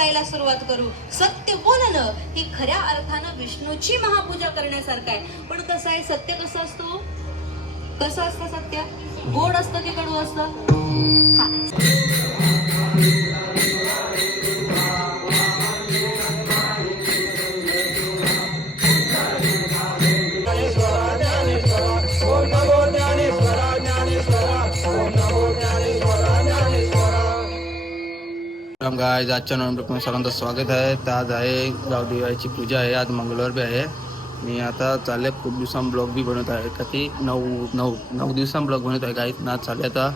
बोलायला सुरुवात करू. सत्य बोलणं ही खऱ्या अर्थानं विष्णूची महापूजा करण्यासारखं आहे. पण कसं आहे, सत्य कसं असतो, कसं असतं सत्य? गोड असतं की कडू असतं? गाइस, आजच्या नवीन सर्वांचं स्वागत आहे. तर आज आहे गावदेवाची पूजा आहे. आज मंगळवार बी आहे. मी आता चालले खूप दिवसां ब्लॉग बी बनवत आहे. का ती नऊ दिवसां ब्लॉग बनवत आहे. काही ना चालले आता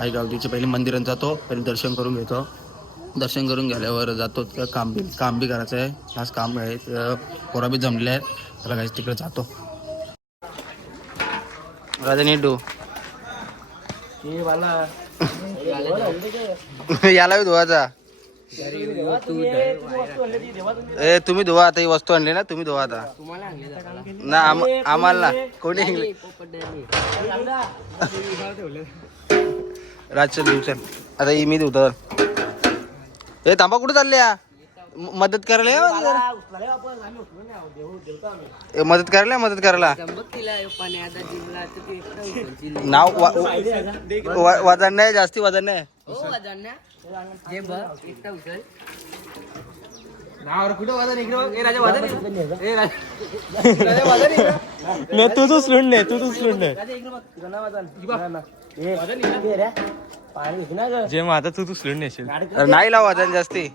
आई गावदेवीचे पहिले मंदिरात जातो, पहिले दर्शन करून घेतो. दर्शन करून गेल्यावर जातो काम बी करायचं आहे. आज काम आहे, पोरा बी जमले आहेत. त्याला काही तिकडे जातो. राजा नीडू याला बी धुवाचा. तुम्ही धुवा आता. ही वस्तू आणली ना, तुम्ही धुवा आता ना. आम्हाला कोणी राजचं दिवस आता ही मी धुतो. हे तांबा कुठे चालल्या? मदत करायला मदत करायला नाव वजन नाही, जास्ती वजन नाही. तू उचलून जे मग आता तू उचलून नेशील. नाही लाव वजन जास्ती.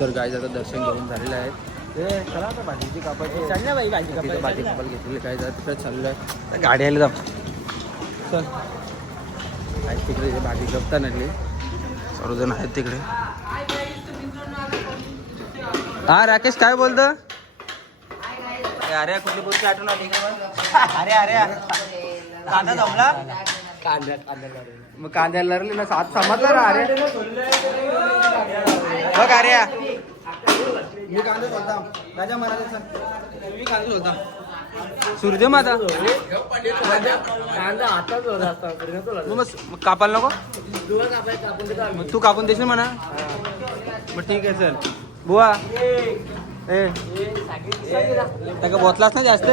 तर गाईज आता दर्शन घेऊन झालेलं आहे. चला आता भाजी कापायची भाजी कापायला घेतलेली. काय तिकडे चाललं आहे, गाडी आली. जाऊ चल. आहेत तिकडे भाजी कापता आणली, सर्वजण आहेत तिकडे. हा राकेश काय बोलतो? अरे कुठली गोष्ट आठवण आली? अरे कांदा जमला. मग कांद्याला लागले ना, सात समजला रा. अरे बघ अरे, मी कांदा बोलता राजा महाराज. मी कांदा बोलता सूर्य माता कांदा हातात. मग कापायला नको, मग तू कापून देशील म्हणा. मग ठीक आहे चल बुवा. त्या का बोतलाच ना जास्त.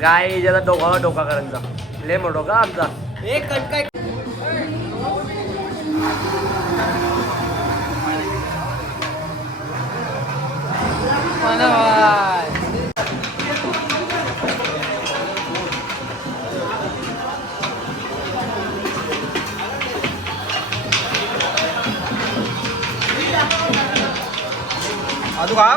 गाय ज्याला डोका करायचा लय मोठो का आमचा. एक कटकाय अजून का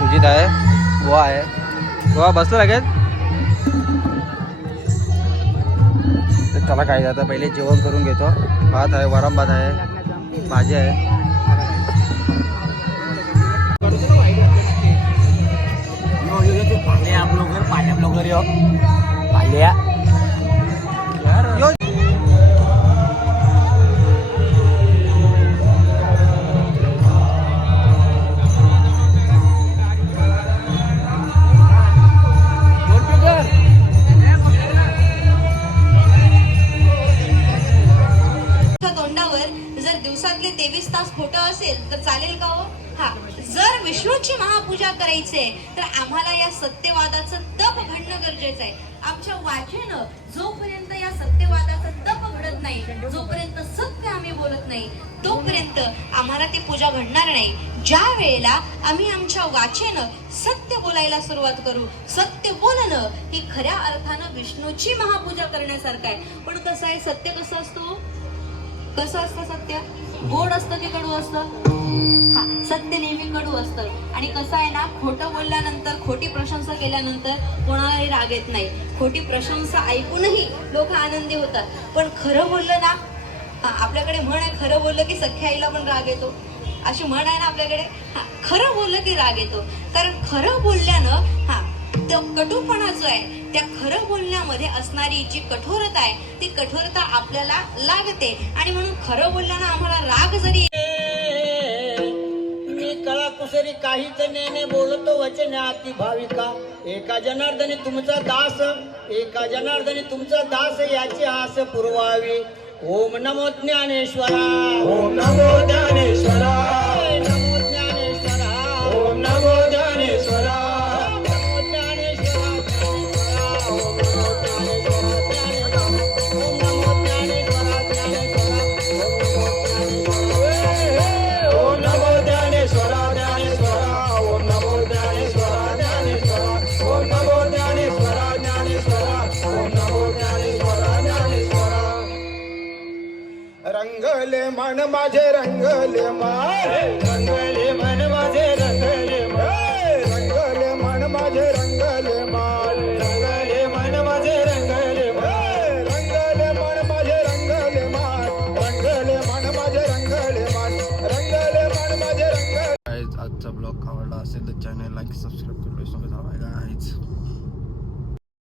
सुजित आहे, गोवा आहे. गोवा बसलं लगेच. तर चला काय आता पहिले जेवण करून घेतो. भात आहे, वरण भात आहे, भाजी आहे. पाण्या ब्लॉगर यो पाल्या तोंडावर जर दिवसातले 23 तास खोटं असेल तर चालेल का हो? हा, जर विष्णूची महापूजा करायचे तर आम्हाला या सत्यवादाचं तप घडणं गरजेचं आहे. आमच्या वाचेनं जोपर्यंत या सत्यवादाचं तप घडत नाही, जोपर्यंत सत्य आम्ही बोलत नाही, तोपर्यंत आम्हाला ती पूजा घडणार नाही. ज्या वेळेला आम्ही आमच्या वाचेनं सत्य बोलायला सुरुवात करू, सत्य बोलणं ही खऱ्या अर्थानं विष्णूची महापूजा करण्यासारखं आहे. पण कसं आहे, सत्य कसं असतो? कसं असतं सत्य? गोड असतं की कडू असतं? हा, सत्य नेहमी कडू असतं. आणि कसं आहे ना, खोटं बोलल्यानंतर, खोटी प्रशंसा केल्यानंतर कोणालाही राग येत नाही. खोटी प्रशंसा ऐकूनही लोक आनंदी होतात. पण खरं बोललं ना, आपल्याकडे म्हण आहे, खरं बोललं की सख्या आईला पण राग येतो, अशी म्हण आहे ना आपल्याकडे. हा, खरं बोललं की राग येतो. कारण खरं बोलल्यानं तो कटुपणा जो आहे, त्या खरं बोलण्यामध्ये असणारी जी कठोरता आहे, ती कठोरता आपल्याला लागते. आणि म्हणून खरं बोलल्यानं आम्हाला राग जरी मी कळा कुसरी काहीच नेने बोलतो वचने अति भाविका. एका जनार्दनी तुमचा दास, एका जनार्दनी तुमचा दास, याची आस पुरवावी. ओम नमो ज्ञानेश्वरा, ओम नमो ज्ञानेश्वरा, नमो ज्ञानेश्वरा, ओम नमो ज्ञानेश्वरा. रंगले मन माझे रंगले मान, रंगले मन